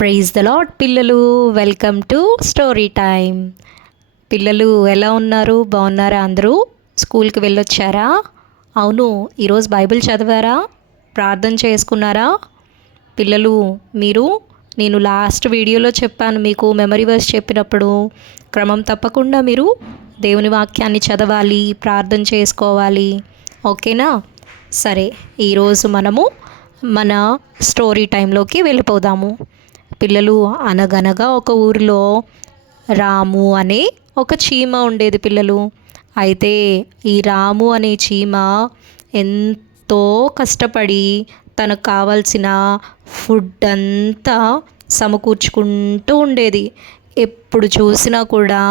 Praise the lord పిల్లలు, welcome to story time. పిల్లలు ఎలా ఉన్నారు? బాగున్నారా? అందరూ స్కూల్కి వెళ్ళొచ్చారా? అవును, ఈరోజు బైబిల్ చదివారా? ప్రార్థన చేసుకున్నారా? పిల్లలు, నేను లాస్ట్ వీడియోలో చెప్పాను మీకు మెమరీ వర్స్ చెప్పినప్పుడు క్రమం తప్పకుండా మీరు దేవుని వాక్యాన్ని చదవాలి, ప్రార్థన చేసుకోవాలి. ఓకేనా? సరే, ఈరోజు మనము మన స్టోరీ టైంలోకి వెళ్ళిపోదాము. పిల్లలు, అనగనగా ఒక ఊరిలో రాము అనే ఒక చీమ ఉండేది పిల్లలు. అయితే ఈ రాము అనే చీమ ఎంతో కష్టపడి తనకు కావాల్సిన ఫుడ్ అంతా సమకూర్చుకుంటూ ఉండేది. ఎప్పుడు చూసినా కూడా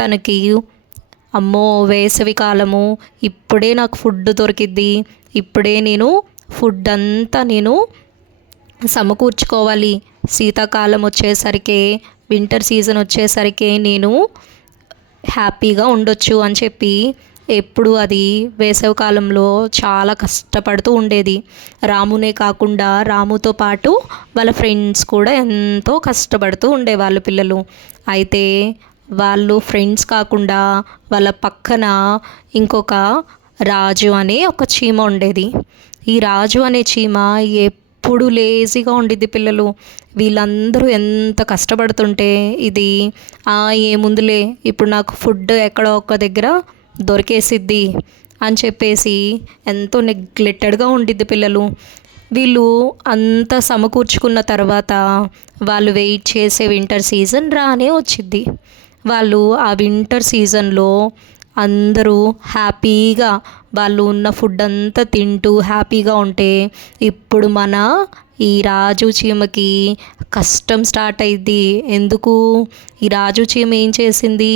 తనకి అమ్మో వేసవి కాలము, ఇప్పుడే నాకు ఫుడ్ దొరికిద్ది, ఇప్పుడే నేను ఫుడ్ అంతా సమకూర్చుకోవాలి, శీతాకాలం వచ్చేసరికి, వింటర్ సీజన్ వచ్చేసరికి నేను హ్యాపీగా ఉండొచ్చు అని చెప్పి ఎప్పుడు అది వేసవికాలంలో చాలా కష్టపడుతూ ఉండేది. రామునే కాకుండా రాముతో పాటు వాళ్ళ ఫ్రెండ్స్ కూడా ఎంతో కష్టపడుతూ ఉండేవాళ్ళు పిల్లలు. అయితే వాళ్ళు ఫ్రెండ్స్ కాకుండా వాళ్ళ పక్కన ఇంకొక రాజు అనే ఒక చీమ ఉండేది. ఈ రాజు అనే చీమ ఎప్పుడు లేజీగా ఉండిద్ది పిల్లలు. వీళ్ళందరూ ఎంత కష్టపడుతుంటే ఇది ఏముందులే, ఇప్పుడు నాకు ఫుడ్ ఎక్కడో ఒక దగ్గర దొరికేసిద్ది అని చెప్పేసి ఎంతో నెగ్లెక్టెడ్గా ఉండిద్ది పిల్లలు. వీళ్ళు అంతా సమకూర్చుకున్న తర్వాత వాళ్ళు వెయిట్ చేసే వింటర్ సీజన్ రానే వచ్చిద్ది. వాళ్ళు ఆ వింటర్ సీజన్లో అందరూ హ్యాపీగా వాళ్ళు ఉన్న ఫుడ్ అంతా తింటూ హ్యాపీగా ఉంటే, ఇప్పుడు మన ఈ రాజు చీమకి కష్టం స్టార్ట్ అయింది. ఎందుకు? ఈ రాజు చీమ ఏం చేసింది?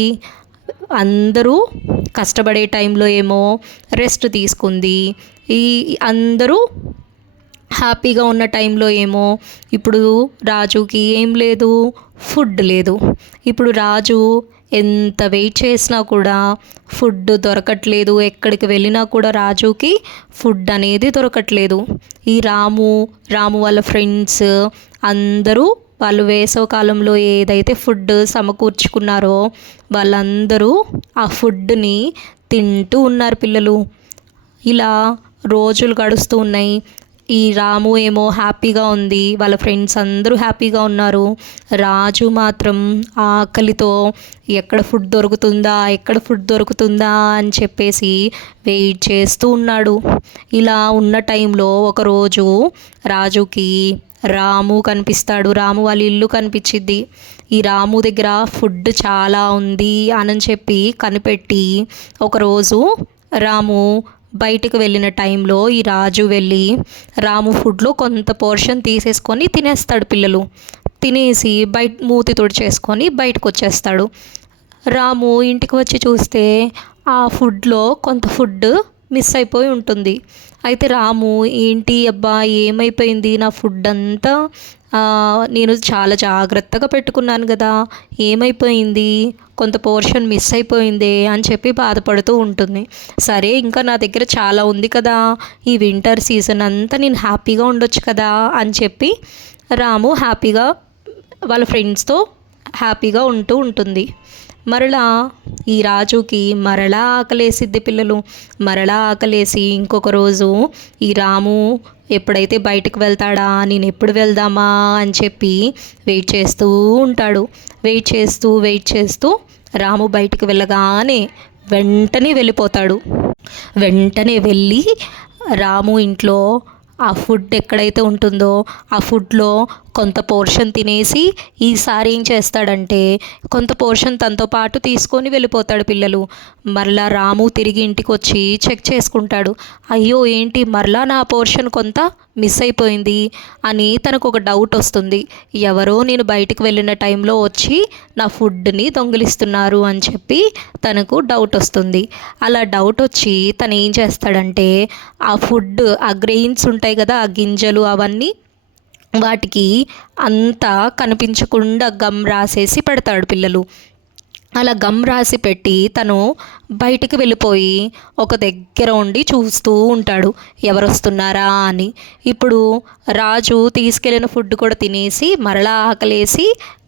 అందరూ కష్టపడే టైంలో ఏమో రెస్ట్ తీసుకుంది. ఈ అందరూ హ్యాపీగా ఉన్న టైంలో ఏమో ఇప్పుడు రాజుకి ఏం లేదు, ఫుడ్ లేదు. ఇప్పుడు రాజు ఎంత వెయిట్ చేసినా కూడా ఫుడ్ దొరకట్లేదు. ఎక్కడికి వెళ్ళినా కూడా రాజుకి ఫుడ్ అనేది దొరకట్లేదు. ఈ రాము వాళ్ళ ఫ్రెండ్స్ అందరూ వాళ్ళు వేసవికాలంలో ఏదైతే ఫుడ్ సమకూర్చుకున్నారో వాళ్ళందరూ ఆ ఫుడ్ని తింటూ ఉన్నారు పిల్లలు. ఇలా రోజులు గడుస్తూ ఉన్నాయి. ఈ రాము ఏమో హ్యాపీగా ఉంది, వాళ్ళ ఫ్రెండ్స్ అందరూ హ్యాపీగా ఉన్నారు. రాజు మాత్రం ఆకలితో ఎక్కడ ఫుడ్ దొరుకుతుందా అని చెప్పేసి వెయిట్ చేస్తూ ఉన్నాడు. ఇలా ఉన్న టైంలో ఒకరోజు రాజుకి రాము కనిపిస్తాడు. రాము వాళ్ళ ఇల్లు కనిపించిద్ది. ఈ రాము దగ్గర ఫుడ్ చాలా ఉంది అని చెప్పి కనిపెట్టి ఒకరోజు రాము బయటకు వెళ్ళిన టైంలో ఈ రాజు వెళ్ళి రాము ఫుడ్లో కొంత పోర్షన్ తీసేసుకొని తినేస్తాడు పిల్లలు. తినేసి మూతి తుడిచేసుకొని బయటకు వచ్చేస్తాడు. రాము ఇంటికి వచ్చి చూస్తే ఆ ఫుడ్లో కొంత ఫుడ్ మిస్ అయిపోయి ఉంటుంది. అయితే రాము, ఏంటి అబ్బా ఏమైపోయింది, నా ఫుడ్ అంతా నేను చాలా జాగ్రత్తగా పెట్టుకున్నాను కదా, ఏమైపోయింది, కొంత పోర్షన్ మిస్ అయిపోయింది అని చెప్పి బాధపడుతూ ఉంటుంది. సరే, ఇంకా నా దగ్గర చాలా ఉంది కదా, ఈ వింటర్ సీజన్ అంతా నేను హ్యాపీగా ఉండొచ్చు కదా అని చెప్పి రాము హ్యాపీగా వాళ్ళ ఫ్రెండ్స్తో హ్యాపీగా ఉంటుంది. మరలా ఈ రాజుకి మరలా ఆకలేసిద్ది పిల్లలు. మరలా ఆకలేసి ఇంకొక రోజు ఈ రాము ఎప్పుడైతే బయటకు వెళ్తాడా, నేను ఎప్పుడు వెళ్దామా అని చెప్పి వెయిట్ చేస్తూ ఉంటాడు. వెయిట్ చేస్తూ రాము బయటకు వెళ్ళగానే వెంటనే వెళ్ళిపోతాడు. వెంటనే వెళ్ళి రాము ఇంట్లో ఆ ఫుడ్ ఎక్కడైతే ఉంటుందో ఆ ఫుడ్లో కొంత పోర్షన్ తినేసి ఈసారి ఏం చేస్తాడంటే కొంత పోర్షన్ తనతో పాటు తీసుకొని వెళ్ళిపోతాడు పిల్లలు. మరలా రాము తిరిగి ఇంటికి వచ్చి చెక్ చేసుకుంటాడు. అయ్యో ఏంటి మరలా నా పోర్షన్ కొంత మిస్ అయిపోయింది అని తనకు ఒక డౌట్ వస్తుంది. ఎవరో నేను బయటకు వెళ్ళిన టైంలో వచ్చి నా ఫుడ్ని దొంగిలిస్తున్నారు అని చెప్పి తనకు డౌట్ వస్తుంది. అలా డౌట్ వచ్చి తను ఏం చేస్తాడంటే ఆ ఫుడ్, ఆ గ్రెయిన్స్ ఉంటాయి కదా, ఆ గింజలు అవన్నీ వాటికి అంతా కనిపించకుండా గమ్ రాసేసి పెడతాడు పిల్లలు. అలా గమ్ రాసి పెట్టి తను బయటికి వెళ్ళిపోయి ఒక దగ్గర ఉండి చూస్తూ ఉంటాడు ఎవరు వస్తున్నారా అని. ఇప్పుడు రాజు తీసుకెళ్ళిన ఫుడ్ కూడా తినేసి మరలా ఆకలేసి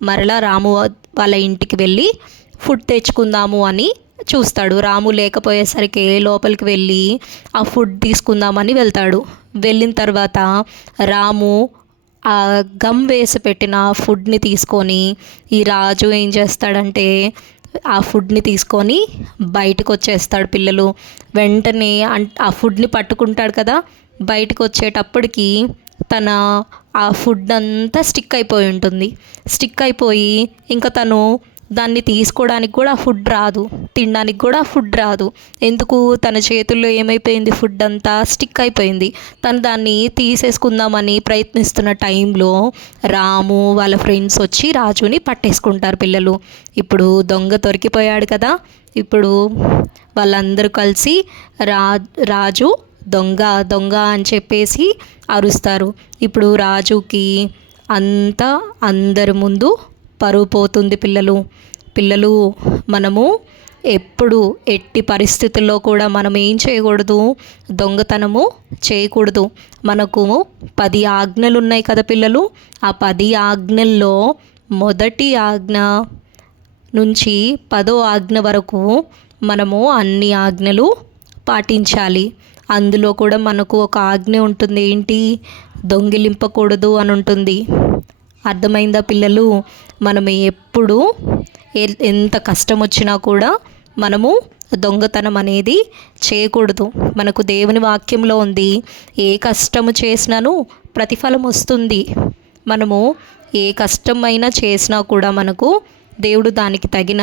మరలా రాము వాళ్ళ ఇంటికి వెళ్ళి ఫుడ్ తెచ్చుకుందాము అని చూస్తాడు. రాము లేకపోయేసరికి లోపలికి వెళ్ళి ఆ ఫుడ్ తీసుకుందామని వెళ్తాడు. వెళ్ళిన తర్వాత రాము ఆ గమ్ వేసి పెట్టిన ఫుడ్ని తీసుకొని ఈ రాజు ఏం చేస్తాడంటే ఆ ఫుడ్ని తీసుకొని బయటకు వచ్చేస్తాడు పిల్లలు. వెంటనే ఆ ఫుడ్ని పట్టుకుంటాడు కదా, బయటకు వచ్చేటప్పటికి తన ఆ ఫుడ్ అంతా స్టిక్ అయిపోయి ఉంటుంది. స్టిక్ అయిపోయి ఇంకా తను దాన్ని తీసుకోవడానికి కూడా ఫుడ్ రాదు, తినడానికి కూడా ఫుడ్ రాదు. ఎందుకు, తన చేతుల్లో ఏమైపోయింది, ఫుడ్ అంతా స్టిక్ అయిపోయింది. తను దాన్ని తీసేసుకుందామని ప్రయత్నిస్తున్న టైంలో రాము వాళ్ళ ఫ్రెండ్స్ వచ్చి రాజుని పట్టేసుకుంటారు పిల్లలు. ఇప్పుడు దొంగ దొరికిపోయాడు కదా. ఇప్పుడు వాళ్ళందరూ కలిసి రాజు దొంగ దొంగ అని చెప్పేసి అరుస్తారు. ఇప్పుడు రాజుకి అంతా అందరి ముందు పరువు పోతుంది పిల్లలు. మనము ఎప్పుడు ఎట్టి పరిస్థితుల్లో కూడా మనం ఏం చేయకూడదు, దొంగతనము చేయకూడదు. మనకు 10 ఆజ్ఞలు ఉన్నాయి కదా పిల్లలు. ఆ 10 ఆజ్ఞల్లో మొదటి ఆజ్ఞ నుంచి 10వ ఆజ్ఞ వరకు మనము అన్ని ఆజ్ఞలు పాటించాలి. అందులో కూడా మనకు ఒక ఆజ్ఞ ఉంటుంది, ఏంటి, దొంగిలింపకూడదు అని ఉంటుంది. అర్థమైందా పిల్లలు? మనం ఎప్పుడు ఎంత కష్టం వచ్చినా కూడా మనము దొంగతనం అనేది చేయకూడదు. మనకు దేవుని వాక్యంలో ఉంది, ఏ కష్టము చేసినాను ప్రతిఫలం వస్తుంది. మనము ఏ కష్టమైనా చేసినా కూడా మనకు దేవుడు దానికి తగిన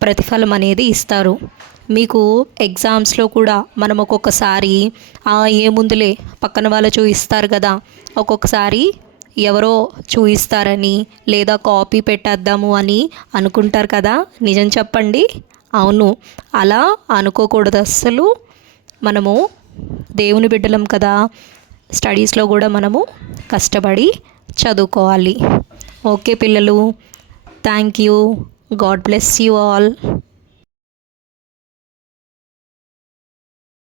ప్రతిఫలం అనేది ఇస్తారు. మీకు ఎగ్జామ్స్లో కూడా మనం ఒక్కొక్కసారి ఏముందులే పక్కన వాళ్ళు చూపిస్తారు కదా, ఒక్కొక్కసారి ఎవరో చూయిస్తారని లేదా కాపీ పెట్టేద్దాము అని అనుకుంటారు కదా. నిజం చెప్పండి, అవును, అలా అనుకోకూడదు అస్సలు. మనము దేవుని బిడ్డలం కదా, స్టడీస్లో కూడా మనము కష్టపడి చదువుకోవాలి. ఓకే పిల్లలు, thank you. God bless you all.